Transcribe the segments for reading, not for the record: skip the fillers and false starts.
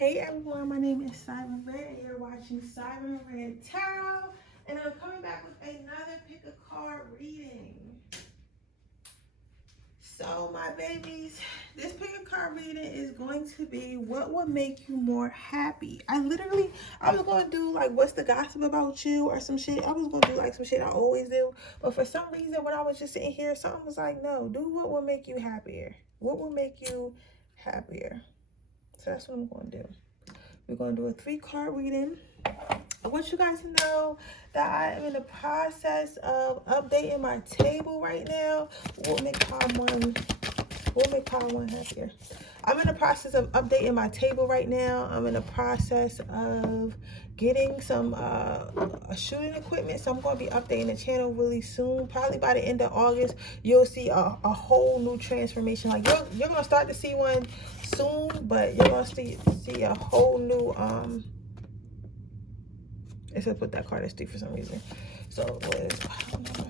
Hey everyone, my name is Siren Redd and you're watching Siren Redd Tarot, and I'm coming back with another pick a card reading. So my babies, this pick a card reading is going to be what would make you more happy. I was going to do like what's the gossip about you or some shit. I was going to do like some shit I always do, but for some reason when I was just sitting here, something was like, no, do what will make you happier. What will make you happier? So that's what I'm going to do. We're going to do a 3-card reading. I want you guys to know that I am in the process of updating my table right now. We'll make pile one happier. I'm in the process of updating my table right now. I'm in the process of getting some shooting equipment. So I'm going to be updating the channel really soon. Probably by the end of August, you'll see a whole new transformation. Like you're going to start to see one soon, but you're going to see a whole new it said put that card as 3 for some reason. So it was pile number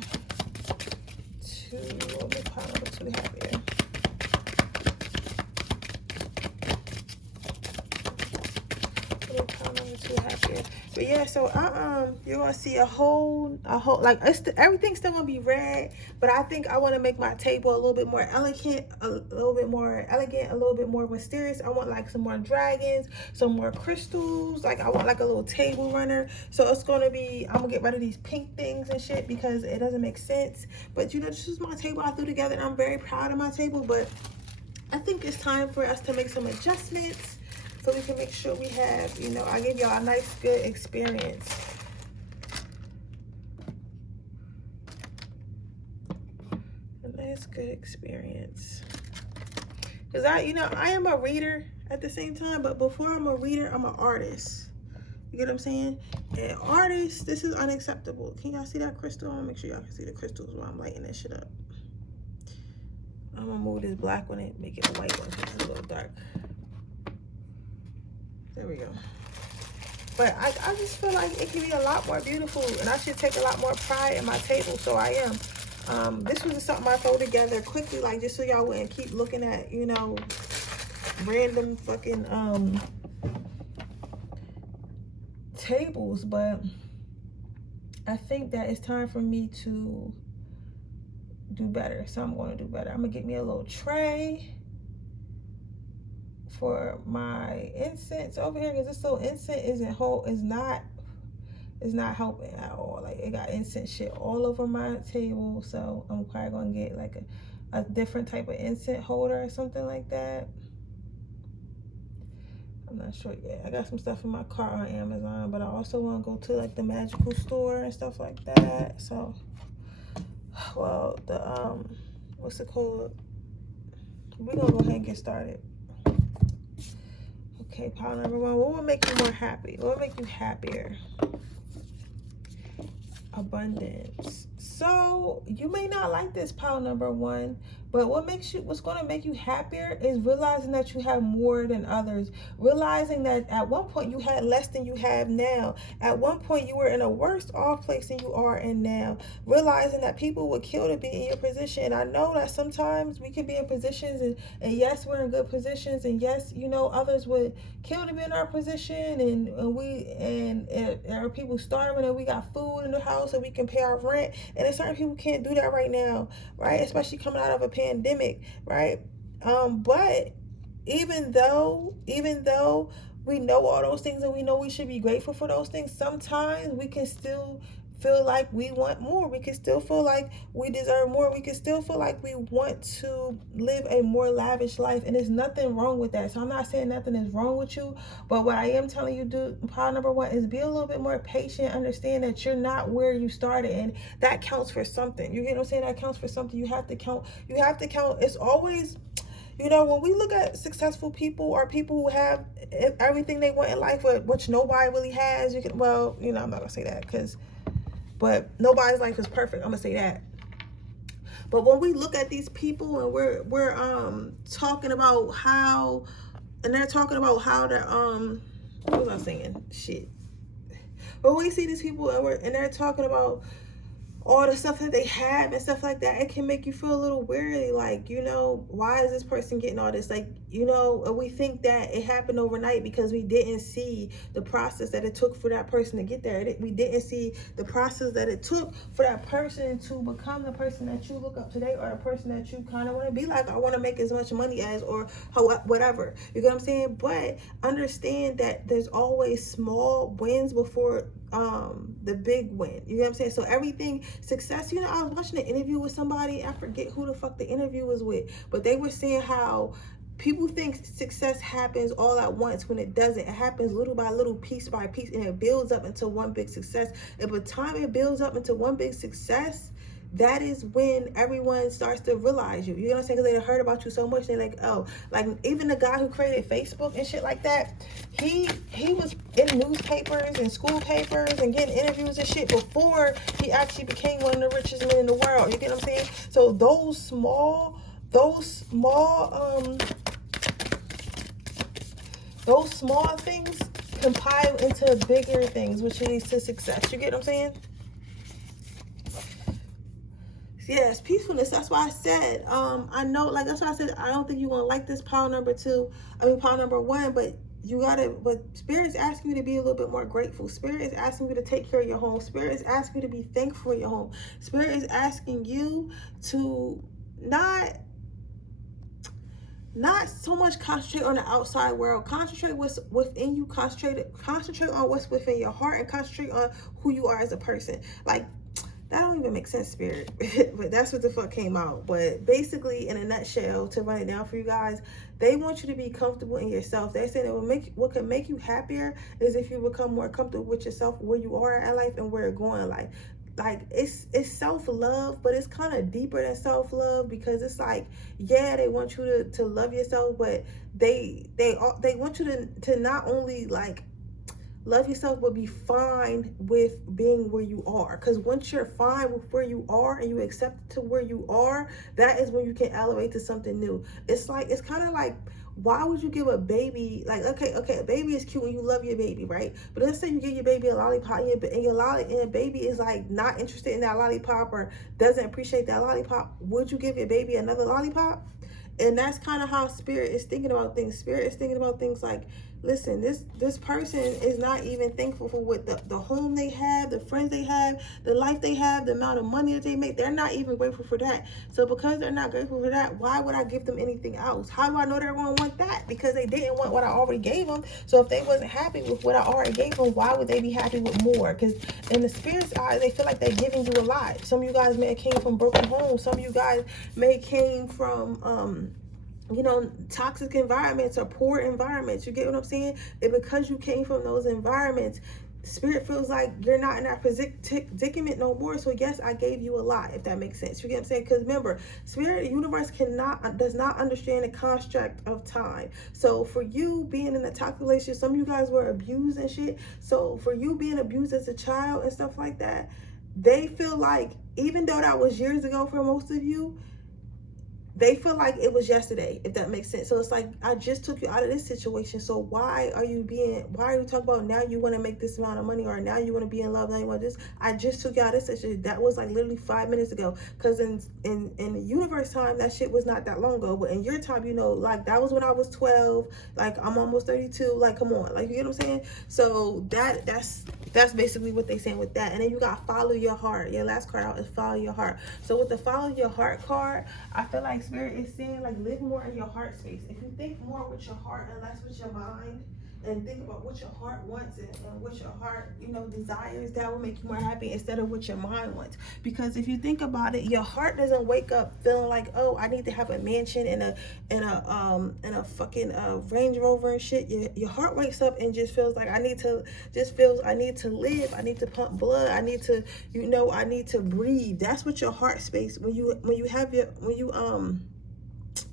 2. We'll make pile number 2 happier. Happier. But yeah, so you're gonna see a whole like everything's still gonna be red, but I think I want to make my table a little bit more elegant, a little bit more mysterious. I want like some more dragons, some more crystals. Like I want like a little table runner. So it's gonna be, I'm gonna get rid of these pink things and shit because it doesn't make sense. But you know, this is my table I threw together and I'm very proud of my table, but I think it's time for us to make some adjustments so we can make sure we have, you know, I give y'all a nice, good experience. A nice, good experience. Because I am a reader at the same time, but before I'm a reader, I'm an artist. You get what I'm saying? And artists, this is unacceptable. Can y'all see that crystal? I want to make sure y'all can see the crystals while I'm lighting this shit up. I'm going to move this black one and make it a white one because it's a little dark. There we go. But I just feel like it can be a lot more beautiful and I should take a lot more pride in my table. So I am. This was just something I throw together quickly, like just so y'all wouldn't keep looking at, you know, random fucking tables. But I think that it's time for me to do better. So I'm going to do better. I'm going to get me a little tray for my incense over here, because this little incense is not helping at all. Like it got incense shit all over my table, so I'm probably gonna get like a different type of incense holder or something like that. I'm not sure yet. I got some stuff in my cart on Amazon, but I also want to go to like the magical store and stuff like that. So well, the what's it called, we're gonna go ahead and get started. Okay, pile number 1. What will make you more happy? What will make you happier? Abundance. So you may not like this pile number 1, but what's going to make you happier is realizing that you have more than others. Realizing that at one point you had less than you have now. At one point you were in a worse off place than you are in now. Realizing that people would kill to be in your position. And I know that sometimes we can be in positions and yes, we're in good positions, and yes, you know, others would kill to be in our position, and there are people starving and we got food in the house and we can pay our rent, and there's certain people can't do that right now, right? Especially coming out of a pandemic, right? But even though we know all those things and we know we should be grateful for those things, sometimes we can still feel like we want more. We can still feel like we deserve more. We can still feel like we want to live a more lavish life, and there's nothing wrong with that. So I'm not saying nothing is wrong with you, but what I am telling you, pile number 1, is be a little bit more patient. Understand that you're not where you started, and that counts for something. You get what I'm saying? That counts for something. You have to count. It's always, you know, when we look at successful people or people who have everything they want in life, which nobody really has, well, you know, I'm not gonna say that but nobody's life is perfect. I'm gonna say that. But when we look at these people and we're talking about how, and they're talking about how they're what was I saying? Shit. But we see these people and they're talking about all the stuff that they have and stuff like that, it can make you feel a little weary, like, you know, why is this person getting all this? Like, you know, we think that it happened overnight because we didn't see the process that it took for that person to get there. We didn't see the process that it took for that person to become the person that you look up today, or the person that you kind of want to be like, I want to make as much money as, or whatever. You get what I'm saying? But understand that there's always small wins before the big win. You know what I'm saying? So everything, success, you know, I was watching an interview with somebody, I forget who the fuck the interview was with, but they were saying how people think success happens all at once, when it doesn't. It happens little by little, piece by piece, and it builds up into one big success. And by the time it builds up into one big success, that is when everyone starts to realize you. You know what I'm saying? Because they heard about you so much, they're like, oh, like even the guy who created Facebook and shit like that, he was in newspapers and school papers and getting interviews and shit before he actually became one of the richest men in the world. You get what I'm saying? So those small things compile into bigger things, which leads to success. You get what I'm saying? Yes, peacefulness. That's why I said, I know, like, that's why I said, I don't think you're going to like this pile number one, but Spirit's asking you to be a little bit more grateful. Spirit is asking you to take care of your home. Spirit is asking you to be thankful for your home. Spirit is asking you to not so much concentrate on the outside world. Concentrate what's within you. Concentrate on what's within your heart, and concentrate on who you are as a person. Like, that don't even make sense, Spirit. But that's what the fuck came out. But basically, in a nutshell, to run it down for you guys, they want you to be comfortable in yourself. They're saying that what can make you happier is if you become more comfortable with yourself, where you are in life and where you're going in life. Like, it's self-love, but it's kind of deeper than self-love, because it's like, yeah, they want you to love yourself, but they want you to not only like love yourself, but be fine with being where you are. Because once you're fine with where you are and you accept to where you are, that is when you can elevate to something new. It's kind of like, why would you give a baby, like, okay, a baby is cute when you love your baby, right? But let's say you give your baby a lollipop, and your baby is like not interested in that lollipop, or doesn't appreciate that lollipop. Would you give your baby another lollipop? And that's kind of how Spirit is thinking about things. Spirit is thinking about things like, listen, this person is not even thankful for what the home they have, the friends they have, the life they have, the amount of money that they make. They're not even grateful for that. So because they're not grateful for that, why would I give them anything else? How do I know they're going to want that? Because they didn't want what I already gave them. So if they wasn't happy with what I already gave them, why would they be happy with more? Because in the Spirit's eyes, they feel like they're giving you a lot. Some of you guys may have came from broken homes. Some of you guys may came from you know, toxic environments or poor environments. You get what I'm saying? And because you came from those environments, Spirit feels like you're not in that predicament no more. So yes, I gave you a lot, if that makes sense. You get what I'm saying? Because remember, Spirit, the universe does not understand the construct of time. So for you being in a toxic relationship, some of you guys were abused and shit. So for you being abused as a child and stuff like that, they feel like, even though that was years ago for most of you, they feel like it was yesterday, if that makes sense. So it's like, I just took you out of this situation. So why are you talking about now you want to make this amount of money, or now you want to be in love, now you want this? I just took you out of this situation. That was like literally 5 minutes ago. Because in the universe time, that shit was not that long ago. But in your time, you know, like, that was when I was 12. Like, I'm almost 32. Like, come on. Like, you get what I'm saying? So that's basically what they're saying with that. And then you got follow your heart. Your last card out is follow your heart. So with the follow your heart card, I feel like Spirit is saying, like, live more in your heart space. If you think more with your heart and less with your mind, and think about what your heart wants and what your heart, you know, desires, that will make you more happy instead of what your mind wants. Because if you think about it, your heart doesn't wake up feeling like, oh, I need to have a mansion and a fucking Range Rover and shit. Your heart wakes up and just feels like, I need to live, I need to pump blood, I need to, you know, I need to breathe. That's what your heart space,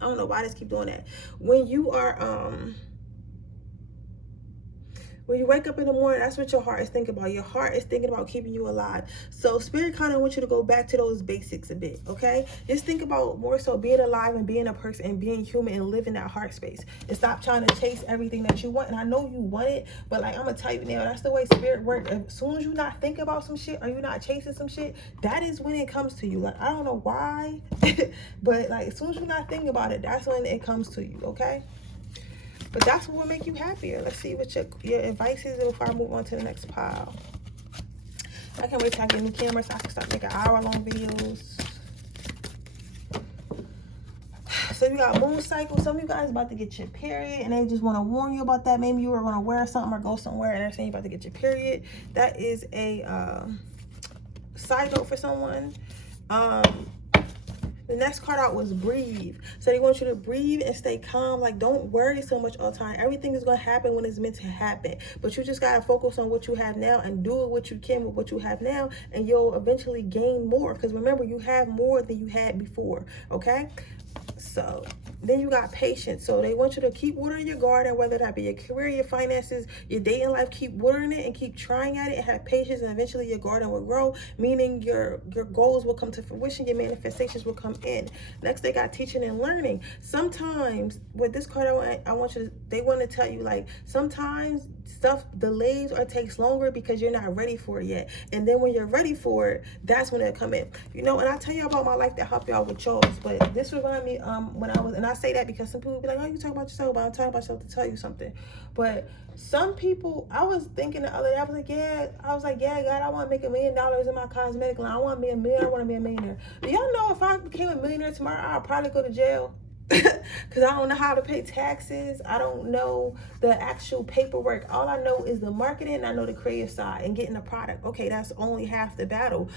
I don't know why I just keep doing that. When you are When you wake up in the morning, that's what your heart is thinking about. Your heart is thinking about keeping you alive. So Spirit kind of wants you to go back to those basics a bit, okay? Just think about more so being alive and being a person and being human and living that heart space. And stop trying to chase everything that you want. And I know you want it, but like I'm going to tell you now, that's the way Spirit works. As soon as you not think about some shit or you're not chasing some shit, that is when it comes to you. Like, I don't know why, but like as soon as you're not thinking about it, that's when it comes to you, okay? But that's what will make you happier. Let's see what your advice is before I move on to the next pile. I can't wait till I get a new camera so I can start making hour-long videos. So you got moon cycle. Some of you guys about to get your period and they just want to warn you about that. Maybe you were going to wear something or go somewhere and they're saying you're about to get your period. That is a side note for someone. The next card out was breathe. So they want you to breathe and stay calm. Like, don't worry so much all the time. Everything is going to happen when it's meant to happen. But you just got to focus on what you have now and do what you can with what you have now. And you'll eventually gain more. Because remember, you have more than you had before. Okay? So then you got patience. So they want you to keep watering your garden, whether that be your career, your finances, your dating life. Keep watering it and keep trying at it and have patience, and eventually your garden will grow, meaning your goals will come to fruition, your manifestations will come in. Next, they got teaching and learning. Sometimes with this card, they want to tell you, like, sometimes stuff delays or takes longer because you're not ready for it yet. And then when you're ready for it, that's when it'll come in. You know, and I tell you about my life that help y'all with yours, but this reminded me when I was, and I say that because some people will be like, oh, you talking about yourself, but I'm talking about yourself to tell you something. But some people, I was thinking the other day, I was like, yeah, God, I want to make $1 million in my cosmetic line. I want to be a millionaire. I want to be a millionaire. Do y'all know if I became a millionaire tomorrow, I'll probably go to jail? Because I don't know how to pay taxes. I don't know the actual paperwork. All I know is the marketing, and I know the creative side and getting the product. Okay, that's only half the battle.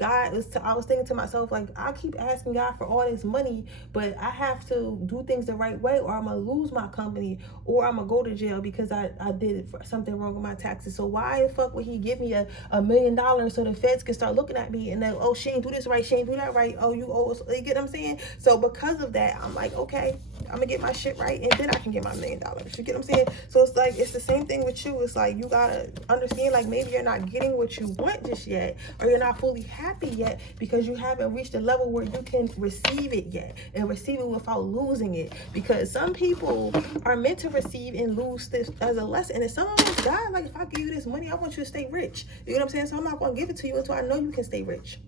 I was thinking to myself, like, I keep asking God for all this money, but I have to do things the right way, or I'm going to lose my company, or I'm going to go to jail because I did something wrong with my taxes. So why the fuck would he give me $1 million so the feds can start looking at me and then, oh, she ain't do this right, she ain't do that right, oh, you owe us. You get what I'm saying? So because of that, I'm like, okay, I'm gonna get my shit right and then I can get my $1 million. You get what I'm saying? So it's like, it's the same thing with you. It's like, you gotta understand, like, maybe you're not getting what you want just yet, or you're not fully happy yet because you haven't reached a level where you can receive it yet and receive it without losing it. Because some people are meant to receive and lose this as a lesson. And some of us, God, like, if I give you this money, I want you to stay rich. You know what I'm saying? So I'm not gonna give it to you until I know you can stay rich.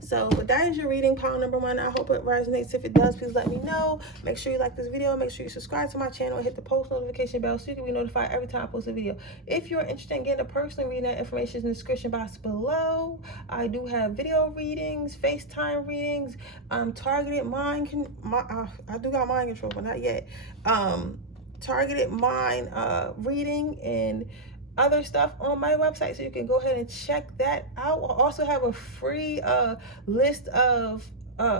So, but that is your reading, pile number 1. I hope it resonates. If it does, please let me know. Make sure you like this video. Make sure you subscribe to my channel and hit the post notification bell so you can be notified every time I post a video. If you're interested in getting a personal reading, that information is in the description box below. I do have video readings, FaceTime readings, targeted mind. I do got mind control, but not yet. Targeted mind reading and other stuff on my website, so you can go ahead and check that out. I also have a free list of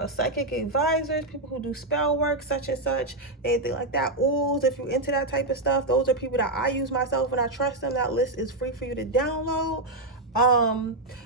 psychic advisors, people who do spell work, such and such, anything like that. Oohs, if you're into that type of stuff, those are people that I use myself and I trust them. That list is free for you to download.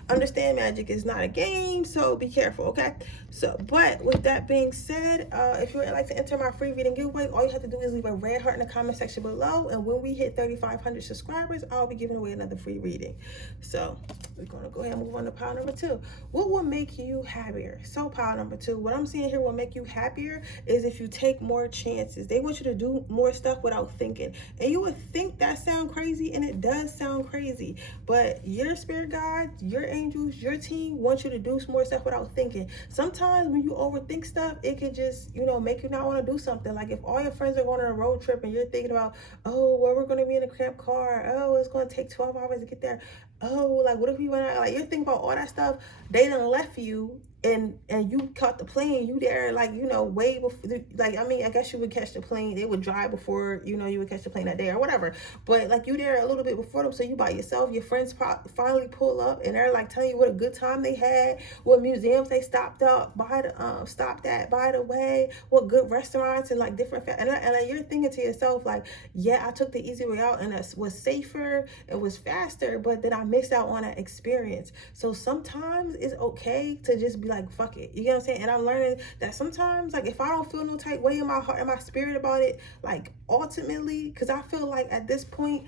Understand magic is not a game, so be careful, okay? So, but with that being said, if you would like to enter my free reading giveaway, all you have to do is leave a red heart in the comment section below, and when we hit 3,500 subscribers, I'll be giving away another free reading. So we're gonna go ahead and move on to pile number 2. What will make you happier? So pile number 2, what I'm seeing here will make you happier is if you take more chances. They want you to do more stuff without thinking, and you would think that sound crazy, and it does sound crazy, but your spirit guide, your angels, your team wants you to do more stuff without thinking. Sometimes when you overthink stuff, it can just, you know, make you not want to do something. Like if all your friends are going on a road trip and you're thinking about, oh, well, we're going to be in a cramped car, oh, it's going to take 12 hours to get there, oh, like what if we went out, like you're thinking about all that stuff. They done left you and you caught the plane. You there, like, you know, way before, like, I mean, I guess you would catch the plane, they would drive before, you know, you would catch the plane that day or whatever, but like you there a little bit before them, so you by yourself. Your friends finally pull up and they're like telling you what a good time they had, what museums they stopped at by the way, what good restaurants and like different and like you're thinking to yourself, like, yeah, I took the easy way out and it was safer, it was faster, but then I missed out on that experience. So sometimes it's okay to just be like, fuck it, you get what I'm saying? And I'm learning that sometimes, like, if I don't feel no type way in my heart and my spirit about it, like, ultimately, because I feel like at this point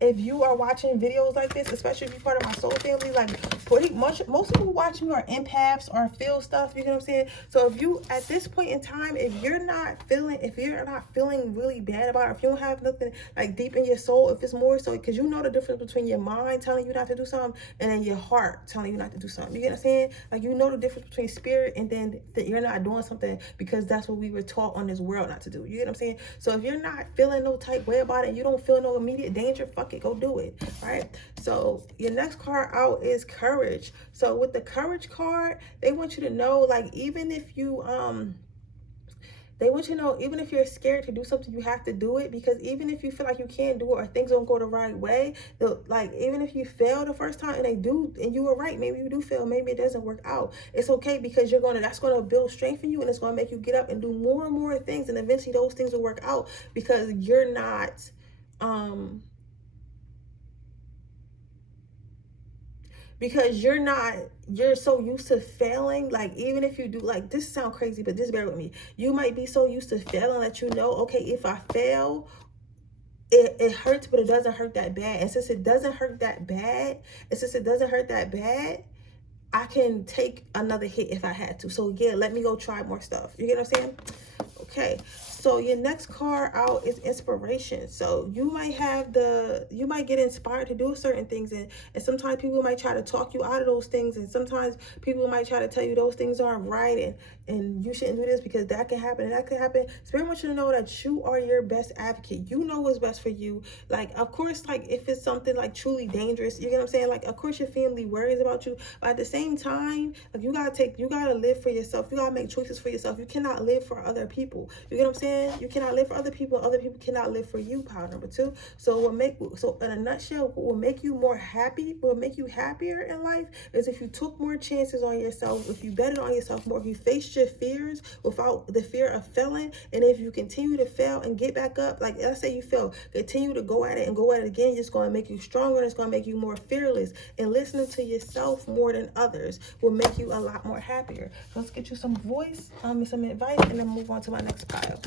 if you are watching videos like this, especially if you're part of my soul family, like pretty much most people who watch me are empaths or feel stuff, you know what I'm saying? So if you, at this point in time, if you're not feeling really bad about it, if you don't have nothing like deep in your soul, if it's more so, because you know the difference between your mind telling you not to do something and then your heart telling you not to do something, you get what I'm saying? Like, you know the difference between spirit and then that you're not doing something because that's what we were taught on this world not to do, you get what I'm saying? So if you're not feeling no type way about it and you don't feel no immediate danger, fuck it, go do it. Right? So your next card out is courage. So with the courage card, they want you to know, like, even if you they want you to know, even if you're scared to do something, you have to do it, because even if you feel like you can't do it or things don't go the right way, like, even if you fail the first time and you were right, maybe you do fail, maybe it doesn't work out, it's okay, because that's going to build strength in you, and it's going to make you get up and do more and more things, and eventually those things will work out, because you're not you're so used to failing. Like, even if you do, like, this sounds crazy, but just bear with me, you might be so used to failing that, you know, okay, if I fail, it hurts, but it doesn't hurt that bad, and since it doesn't hurt that bad, I can take another hit if I had to. So yeah, let me go try more stuff, you get what I'm saying? Okay, so your next card out is inspiration. So you might get inspired to do certain things, and sometimes people might try to talk you out of those things, and sometimes people might try to tell you those things aren't right, and you shouldn't do this because that can happen and that can happen. Spirit wants you to know that you are your best advocate. You know what's best for you. Like, of course, like, if it's something like truly dangerous, you get what I'm saying? Like, of course your family worries about you, but at the same time, like, you gotta live for yourself. You gotta make choices for yourself. You cannot live for other people. You get what I'm saying? You cannot live for other people. Other people cannot live for you. Power number 2. So in a nutshell, what will make you more happy, what will make you happier in life, is if you took more chances on yourself, if you betted on yourself more, if you faced your fears without the fear of failing, and if you continue to fail and get back up, like, let's say you fail, continue to go at it and go at it again, it's going to make you stronger, and it's going to make you more fearless, and listening to yourself more than others will make you a lot more happier. So let's get you some voice, some advice, and then move on to my next pile.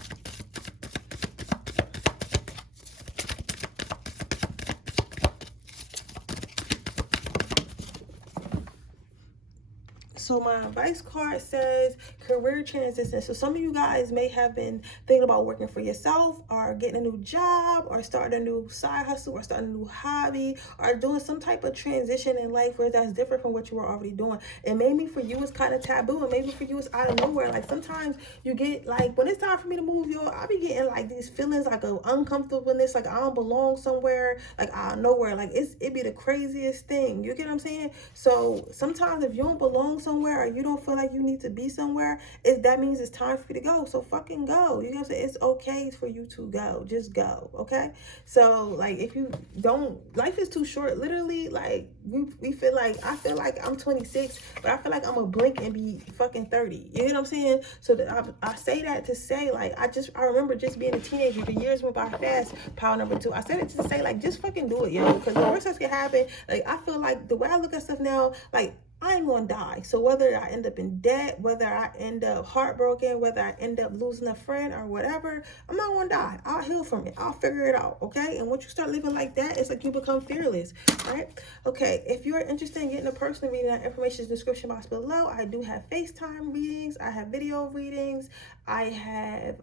So my advice card says career transition. So some of you guys may have been thinking about working for yourself, or getting a new job, or starting a new side hustle, or starting a new hobby, or doing some type of transition in life where that's different from what you were already doing. And maybe for you it's kind of taboo, and maybe for you it's out of nowhere. Like, sometimes you get, like, when it's time for me to move, I be getting like these feelings, like a uncomfortableness, like I don't belong somewhere, like out of nowhere. Like, it be the craziest thing. You get what I'm saying? So sometimes if you don't belong somewhere, or you don't feel like you need to be somewhere, that means it's time for you to go. So fucking go. You know what I'm saying? It's okay for you to go. Just go. Okay? So, like, if you don't, life is too short. Literally, like, I feel like I'm 26, but I feel like I'm a blink and be fucking 30. You know what I'm saying? So I say that to say, like, I remember just being a teenager. The years went by fast. Power number 2. I said it to say, like, just fucking do it, yo. Because the worst that can happen, like, I feel like the way I look at stuff now, like, I ain't gonna die. So whether I end up in debt, whether I end up heartbroken, whether I end up losing a friend or whatever, I'm not gonna die. I'll heal from it. I'll figure it out, okay? And once you start living like that, it's like you become fearless, right? Okay, if you're interested in getting a personal reading, that information is in the description box below. I do have FaceTime readings. I have video readings. I have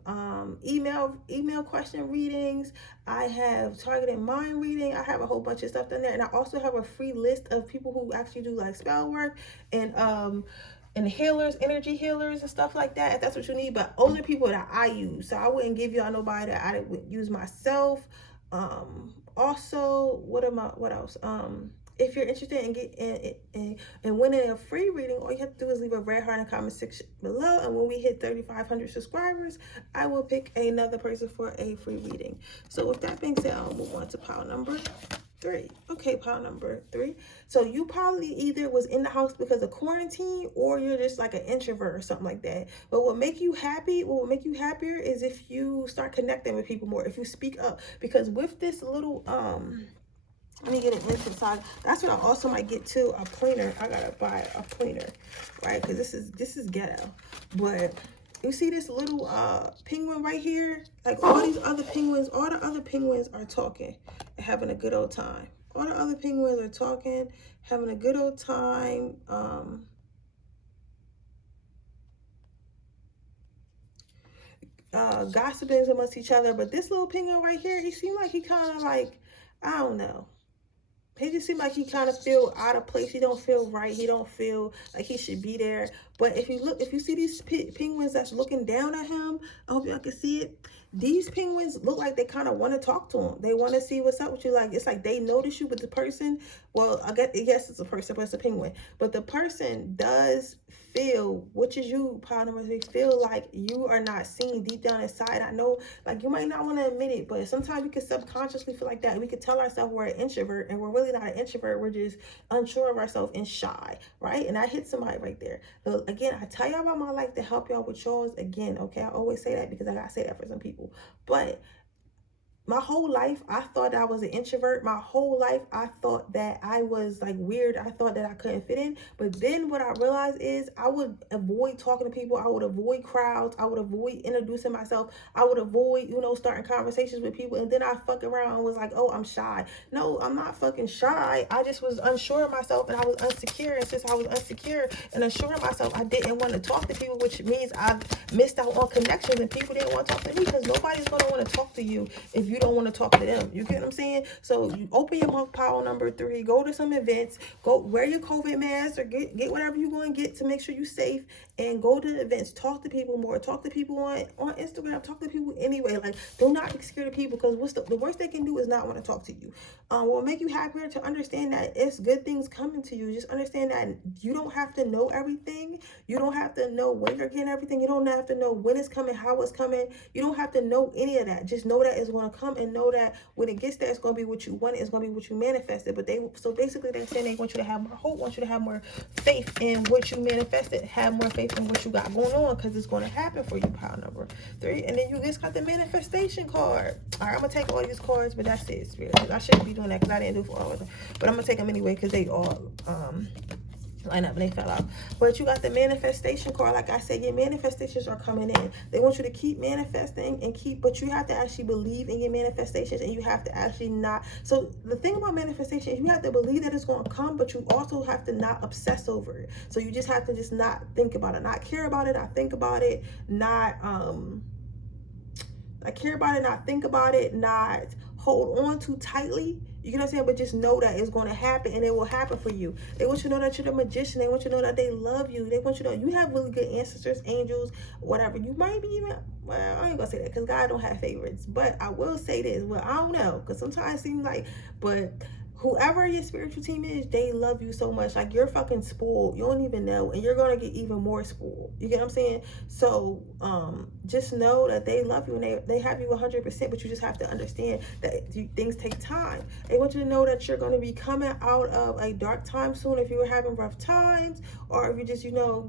email question readings. I have targeted mind reading. I have a whole bunch of stuff in there. And I also have a free list of people who actually do, like, spell work and healers, energy healers and stuff like that, if that's what you need. But those are people that I use. So I wouldn't give y'all nobody that I would use myself. Also, what else? If you're interested in winning a free reading, all you have to do is leave a red heart in the comment section below. And when we hit 3,500 subscribers, I will pick another person for a free reading. So with that being said, I'll move on to pile number 3. Okay, pile number 3. So you probably either was in the house because of quarantine, or you're just like an introvert or something like that. But what will make you happier is if you start connecting with people more, if you speak up. Because with this little let me get an inside. That's what I also might get too, a pointer. I gotta buy a pointer, right? Because this is ghetto. But you see this little penguin right here? Like all these other penguins, all the other penguins are talking and having a good old time. All the other penguins are talking, having a good old time. Gossiping amongst each other. But this little penguin right here, he seemed like he kind of like, I don't know. He just seemed like he kind of feel out of place. He don't feel right. He don't feel like he should be there. But if you see these penguins that's looking down at him, I hope y'all can see it. These penguins look like they kind of want to talk to him. They want to see what's up with you. Like, it's like they notice you, but the person, well, I guess it's a person, but it's a penguin. But the person does feel, which is you, pile number 3, feel like you are not seen deep down inside. I know, like, you might not want to admit it, but sometimes we can subconsciously feel like that. We could tell ourselves we're an introvert, and we're really not an introvert. We're just unsure of ourselves and shy, right? And I hit somebody right there. So again, I tell y'all about my life to help y'all with yours. Again, okay, I always say that because I gotta say that for some people. But my whole life, I thought I was an introvert. My whole life, I thought that I was like weird. I thought that I couldn't fit in. But then what I realized is I would avoid talking to people. I would avoid crowds. I would avoid introducing myself. I would avoid, starting conversations with people. And then I fuck around and was like, oh, I'm shy. No, I'm not fucking shy. I just was unsure of myself and I was insecure. And since I was insecure and unsure of myself, I didn't want to talk to people, which means I missed out on connections and people didn't want to talk to me because nobody's going to want to talk to you if you don't want to talk to them. You get what I'm saying? So you open your mouth, pile number 3, go to some events, go wear your COVID mask or get whatever you're going to get to make sure you're safe, and go to events, talk to people more, talk to people on Instagram, talk to people anyway. Like, do not be scared of people, because what's the worst they can do is not want to talk to you. What will make you happier to understand that it's good things coming to you. Just understand that you don't have to know everything. You don't have to know when you're getting everything. You don't have to know when it's coming, how it's coming. You don't have to know any of that. Just know that it's going to come, and know that when it gets there, it's going to be what you want. It's going to be what you manifested. But so basically they're saying they want you to have more hope, want you to have more faith in what you manifested, have more faith in what you got going on, because it's going to happen for you, pile number 3. And then you just got the manifestation card. All right, I'm going to take all these cards, but that's it, Spirit. I shouldn't be doing that because I didn't do for all of them. But I'm going to take them anyway because they all line up and they fell out. But you got the manifestation card. Like I said, your manifestations are coming in. They want you to keep manifesting and but you have to actually believe in your manifestations, and you have to actually not. So the thing about manifestation is you have to believe that it's going to come, but you also have to not obsess over it. So you just have to just not think about it, not care about it, not think about it, not care about it, not think about it, not hold on too tightly. You know what I'm saying? But just know that it's going to happen, and it will happen for you. They want you to know that you're the magician. They want you to know that they love you. They want you to know you have really good ancestors, angels, whatever. You might be even, well, I ain't going to say that because God don't have favorites. But I will say this. Well, I don't know, because sometimes it seems like, but whoever your spiritual team is, they love you so much. Like, you're fucking spoiled. You don't even know. And you're going to get even more spoiled. You get what I'm saying? So just know that they love you, and they have you 100%. But you just have to understand that things take time. They want you to know that you're going to be coming out of a dark time soon if you were having rough times, or if you just,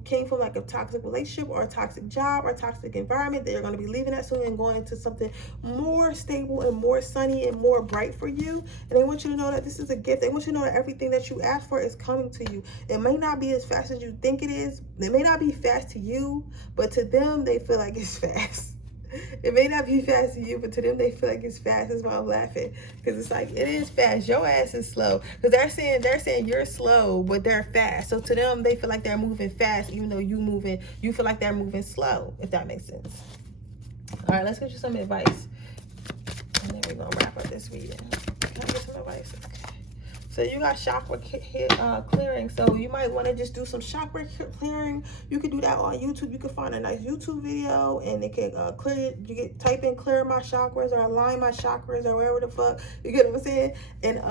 came from like a toxic relationship or a toxic job or a toxic environment, that you're going to be leaving that soon and going into something more stable and more sunny and more bright for you. And they want you to know that this is a gift. They want you to know that everything that you ask for is coming to you. It may not be as fast as you think it is. It may not be fast to you, but to them, they feel like it's fast. It may not be fast to you, but to them, they feel like it's fast. That's why I'm laughing, because it's like, it is fast. Your ass is slow, because they're saying you're slow, but they're fast. So to them, they feel like they're moving fast, even though you feel like they're moving slow, if that makes sense. All right, let's get you some advice, and then we're gonna wrap up this reading. Can I get some advice? Okay. So you got chakra clearing. So you might want to just do some chakra clearing. You can do that on YouTube. You can find a nice YouTube video, and it can clear. You can type in "clear my chakras" or "align my chakras" or whatever the fuck. You get what I'm saying? And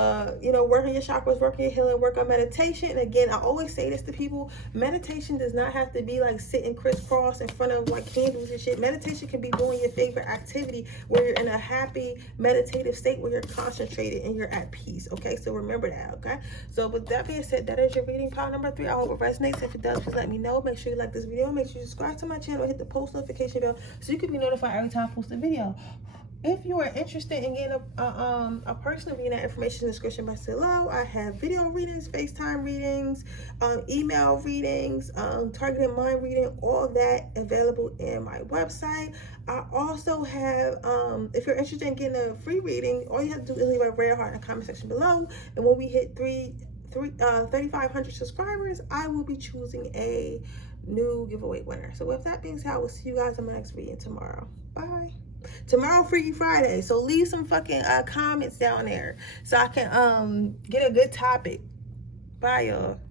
work on your chakras, work on your healing, work on meditation. And again, I always say this to people: meditation does not have to be like sitting crisscross in front of like candles and shit. Meditation can be doing your favorite activity where you're in a happy meditative state, where you're concentrated and you're at peace. Okay, so remember that. Okay, so with that being said, that is your reading, pile number 3. I hope it resonates. If it does, please let me know. Make sure you like this video, make sure you subscribe to my channel, hit the post notification bell so you can be notified every time I post a video. If you are interested in getting a personal reading, that information in the description box below. I have video readings, FaceTime readings, email readings, targeted mind reading, all that available in my website. I also have, if you're interested in getting a free reading, all you have to do is leave a red heart in the comment section below. And when we hit 3,500 subscribers, I will be choosing a new giveaway winner. So with that being said, I will see you guys in my next reading tomorrow. Bye. Tomorrow Freaky Friday, so leave some fucking comments down there so I can get a good topic. Bye, y'all.